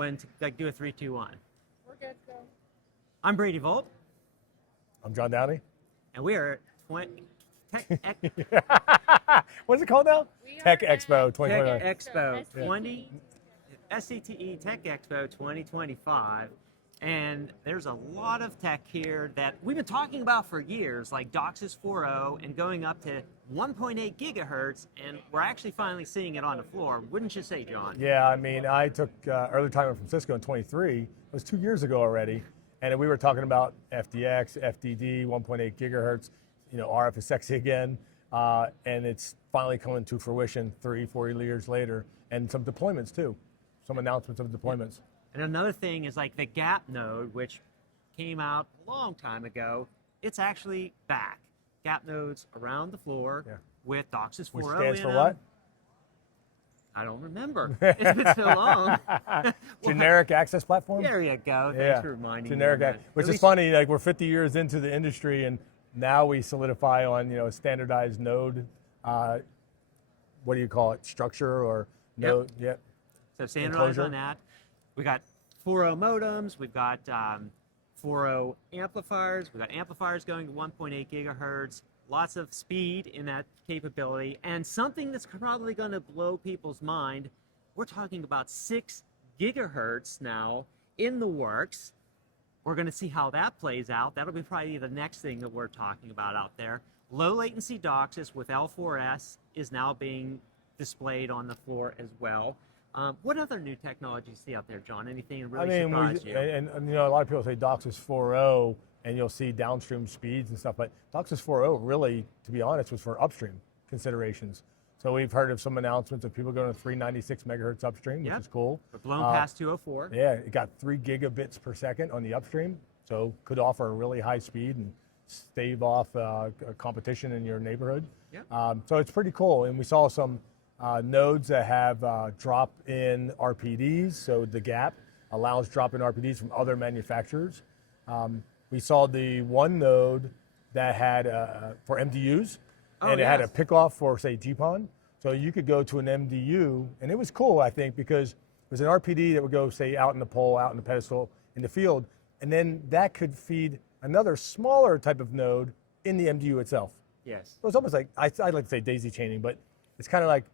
When to do a 3, 2, 1. We're good, go. I'm Brady Volt, I'm John Downey. and we are at What's it called now? Tech Expo Tech 2021. Expo Yeah. 20, SCTE Tech Expo 2025. And there's a lot of tech here that we've been talking about for years, like DOCSIS 4.0 and going up to 1.8 gigahertz, and we're actually finally seeing it on the floor. Wouldn't you say, John? Yeah, I mean, I took early retirement from Cisco in 23. It was 2 years ago already. And we were talking about FDX, FDD, 1.8 gigahertz, RF is sexy again. And it's finally coming to fruition 3-4 years later. And some deployments too, some announcements of deployments. And another thing is like the gap node, which came out a long time ago, it's actually back. Gap nodes around the floor with DOCSIS 4.0 Which stands in for them. what? I don't remember. It's been so long. Generic access platform? There you go. Thanks for reminding Generic me. which is funny, like we're 50 years into the industry and now we solidify on, a standardized node, what do you call it, structure or node? Yep. So standardized Enclosure. on that. We got 4.0 modems. We've got 4.0 amplifiers. We've got amplifiers going to 1.8 gigahertz. Lots of speed in that capability. And something that's probably going to blow people's mind, we're talking about 6 gigahertz now in the works. We're going to see how that plays out. That'll be probably the next thing that we're talking about out there. Low latency DOCSIS with L4S is now being displayed on the floor as well. What other new technologies you see out there, John? Anything that really surprised you? And a lot of people say DOCSIS 4.0 and you'll see downstream speeds and stuff, but DOCSIS 4.0 really, to be honest, was for upstream considerations. So we've heard of some announcements of people going to 396 megahertz upstream, which is cool. We're blown past 204. Yeah, it got 3 gigabits per second on the upstream, so could offer a really high speed and stave off competition in your neighborhood. Yeah. So it's pretty cool, and we saw some nodes that have drop-in RPDs, so the gap allows drop-in RPDs from other manufacturers. We saw the one node that had for MDUs, and it had a pickoff for, say, GPON. So you could go to an MDU, and it was cool, I think, because it was an RPD that would go, say, out in the pole, out in the pedestal, in the field, and then that could feed another smaller type of node in the MDU itself. Yes. So it's almost like, I'd like to say daisy chaining, but it's kind of like,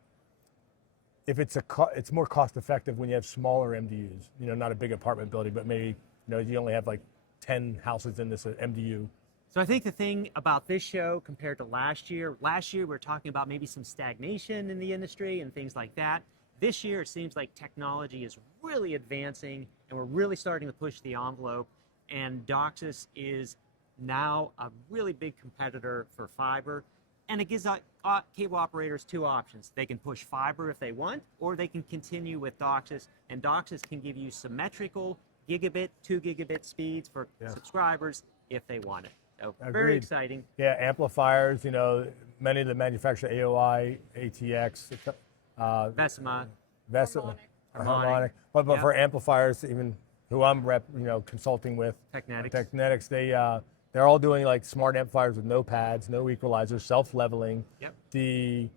if it's it's more cost effective when you have smaller MDUs, not a big apartment building, but maybe, you only have like 10 houses in this MDU. So I think the thing about this show compared to last year we were talking about maybe some stagnation in the industry and things like that. This year it seems like technology is really advancing and we're really starting to push the envelope, and DOCSIS is now a really big competitor for fiber. And it gives cable operators 2 options. They can push fiber if they want, or they can continue with DOCSIS. And DOCSIS can give you symmetrical gigabit, 2 gigabit speeds for subscribers if they want it. So very exciting. Yeah, amplifiers, many of the manufacturers, AOI, ATX, Vecima. Harmonic. But for amplifiers, even who I'm consulting with, Technetics, they're all doing like smart amplifiers with no pads, no equalizers, self-leveling. Yep. The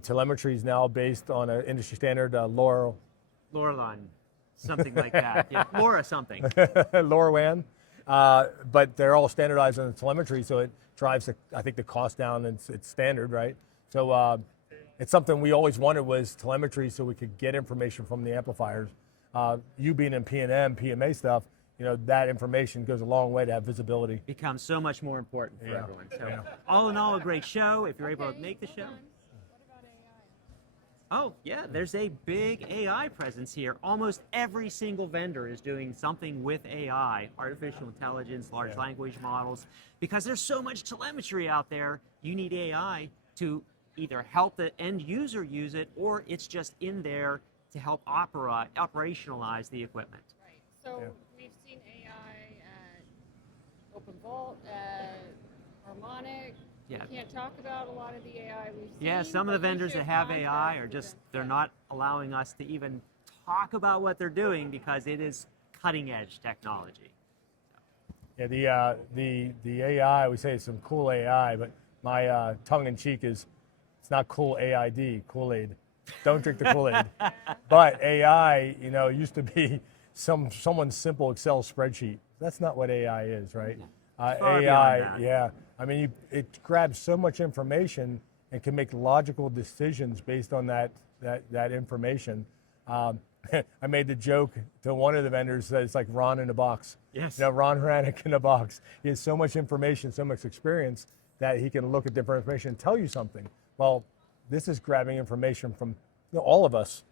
telemetry is now based on an industry standard, LoRaWAN, something like that. Yeah, LoRa something. LoRaWAN. But they're all standardized on the telemetry, so it drives, I think, the cost down, and it's standard, right? So it's something we always wanted was telemetry so we could get information from the amplifiers. You being in PNM, PMA stuff, that information goes a long way to have visibility. Becomes so much more important for everyone. So all in all, a great show. If you're able to make the show. What about AI? Oh, yeah, there's a big AI presence here. Almost every single vendor is doing something with AI, artificial intelligence, large language models, because there's so much telemetry out there. You need AI to either help the end user use it, or it's just in there to help operationalize the equipment. Right. So we've seen AI at Open Vault, at Harmonic. Yeah. We can't talk about a lot of the AI we've seen. Yeah, some of the vendors that have AI are just, they're not allowing us to even talk about what they're doing because it is cutting edge technology. Yeah, the AI, we say it's some cool AI, but my tongue in cheek is, it's not cool AID, Kool-Aid. Don't drink the Kool-Aid. But AI, used to be someone's simple Excel spreadsheet. That's not what AI is, right? Far beyond AI, that. yeah. I mean, it grabs so much information and can make logical decisions based on that information. I made the joke to one of the vendors that it's like Ron in a box. Yes. You know, Ron Hranick in a box. He has so much information, so much experience that he can look at different information and tell you something. Well, this is grabbing information from all of us.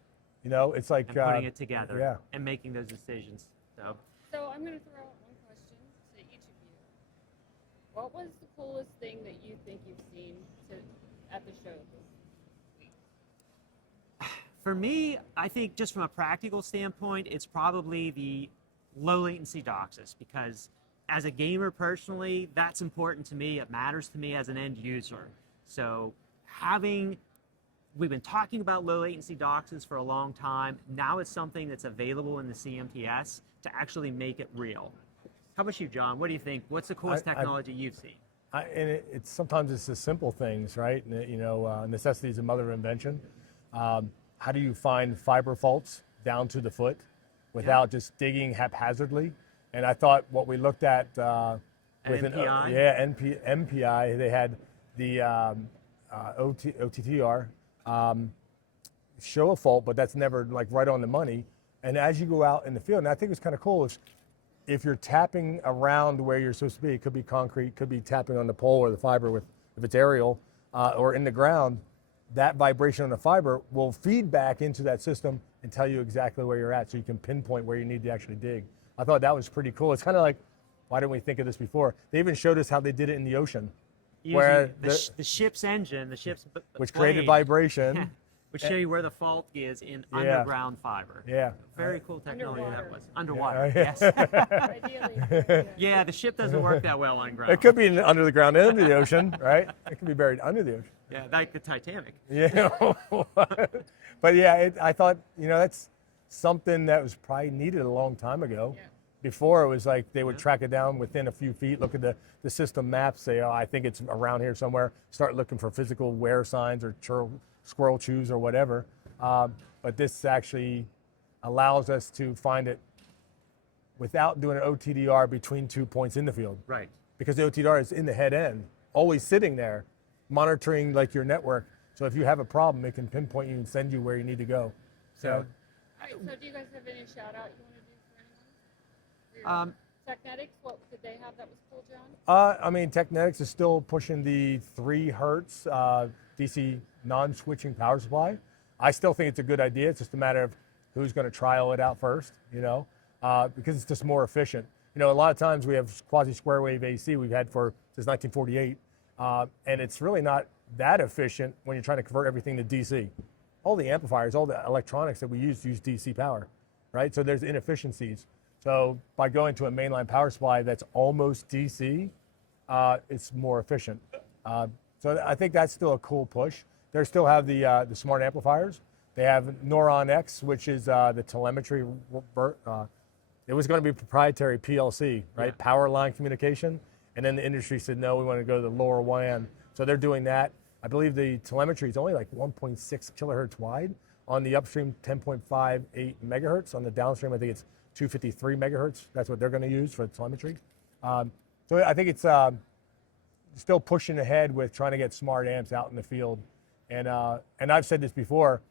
You know, it's like And putting it together yeah. and making those decisions. So So I'm going to throw out one question to each of you. What was the coolest thing that you think you've seen at the show this week? for me, I think just from a practical standpoint, it's probably the low latency DOCSIS, because as a gamer personally, that's important to me. It matters to me as an end user. So we've been talking about low latency DOCSIS for a long time. Now it's something that's available in the CMTS to actually make it real. How about you, John? What do you think? What's the coolest technology you've seen? And it's sometimes it's the simple things, right? You know, necessity is the mother of invention. How do you find fiber faults down to the foot without just digging haphazardly? And I thought what we looked at with NPI? MPI, they had the OTTR show a fault, but that's never like right on the money. And as you go out in the field, and I think it's kind of cool, if you're tapping around where you're supposed to be, it could be concrete, could be tapping on the pole or the fiber if it's aerial or in the ground, that vibration on the fiber will feed back into that system and tell you exactly where you're at so you can pinpoint where you need to actually dig. I thought that was pretty cool. It's kind of like, why didn't we think of this before? They even showed us how they did it in the ocean. Using the ship's engine, the ship's which created vibration. Would show you where the fault is in underground fiber. Yeah. Very cool technology that was. Underwater. Yes. Ideally. Yeah, the ship doesn't work that well on ground. It could be under the ground and under the ocean, right? It could be buried under the ocean. Yeah, like the Titanic. Yeah. But yeah, I thought, that's something that was probably needed a long time ago. Yeah. Before it was like they would track it down within a few feet, look at the system map, say, oh, I think it's around here somewhere, start looking for physical wear signs or squirrel chews or whatever. But this actually allows us to find it without doing an OTDR between 2 points in the field. Right. Because the OTDR is in the head end, always sitting there, monitoring like your network. So if you have a problem, it can pinpoint you and send you where you need to go. So, All right, so do you guys have any shout out you want to do for anyone? Technetics, what did they have that was cool, John? I mean, Technetics is still pushing the 3 hertz DC non-switching power supply. I still think it's a good idea. It's just a matter of who's going to trial it out first, because it's just more efficient. A lot of times we have quasi-square wave AC we've had since 1948, and it's really not that efficient when you're trying to convert everything to DC. All the amplifiers, all the electronics that we use DC power, right? So there's inefficiencies. So by going to a mainline power supply that's almost DC, it's more efficient. So I think that's still a cool push. They still have the smart amplifiers. They have Neuron X, which is the telemetry. It was going to be proprietary PLC, right? Yeah. Power line communication. And then the industry said, no, we want to go to the lower WAN. So they're doing that. I believe the telemetry is only like 1.6 kilohertz wide. On the upstream, 10.58 megahertz. On the downstream, I think it's 253 megahertz. That's what they're going to use for telemetry. So I think it's still pushing ahead with trying to get smart amps out in the field. And I've said this before,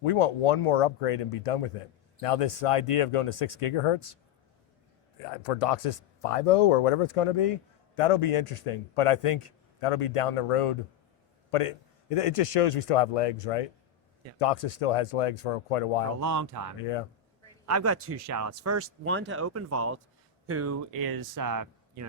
we want one more upgrade and be done with it. Now this idea of going to 6 gigahertz for DOCSIS 5.0 or whatever it's going to be, that'll be interesting. But I think that'll be down the road. But it just shows we still have legs, right? Yeah. DOCSIS still has legs for quite a while. For a long time. Yeah. I've got 2 shout-outs. First, one to Open Vault, who is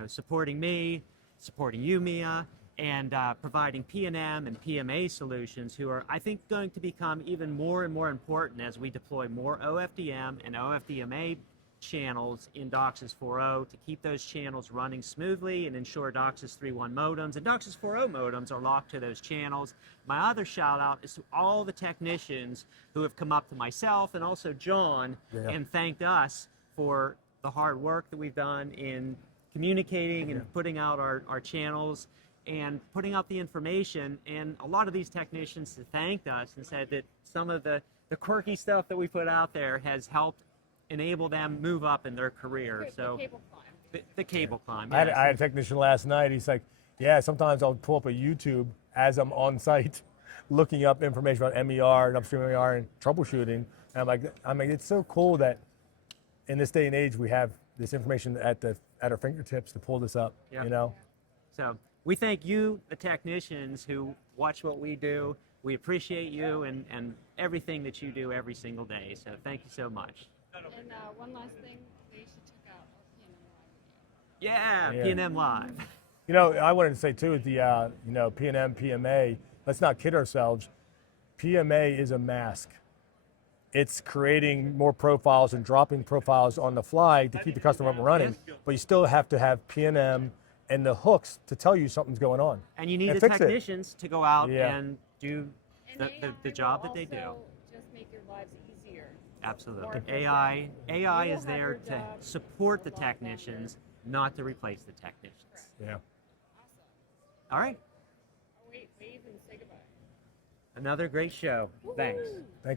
supporting me, supporting you, Mia, and providing PNM and PMA solutions, who are, I think, going to become even more and more important as we deploy more OFDM and OFDMA channels in DOCSIS 4.0 to keep those channels running smoothly and ensure DOCSIS 3.1 modems and DOCSIS 4.0 modems are locked to those channels. My other shout out is to all the technicians who have come up to myself and also John and thanked us for the hard work that we've done in communicating and putting out our channels and putting out the information. And a lot of these technicians thanked us and said that some of the quirky stuff that we put out there has helped enable them move up in their career. The So cable climb. the cable climb. I had yes. a technician last night. He's like, yeah, sometimes I'll pull up a YouTube as I'm on site looking up information about MER and upstream MER and troubleshooting. And I'm like, it's so cool that in this day and age we have this information at our fingertips to pull this up. Yep. You know. So we thank you, the technicians who watch what we do. We appreciate you and everything that you do every single day. So thank you so much. And one last thing, they should check out our PNM live video. Yeah, Yeah. PNM Live. You know, I wanted to say too with the PNM, PMA. Let's not kid ourselves. PMA is a mask. It's creating more profiles and dropping profiles on the fly to keep the customer up and running. But you still have to have PNM and the hooks to tell you something's going on. And you need the fix it. technicians to go out Yeah. and do And the job that they do. also just make your lives easier. Absolutely. More AI We is will have there your to job support the a lot longer. technicians, not to replace the technicians. Yeah. Awesome. All right. Oh, wait, wave and say goodbye. Another great show. Thanks. Woo! Thank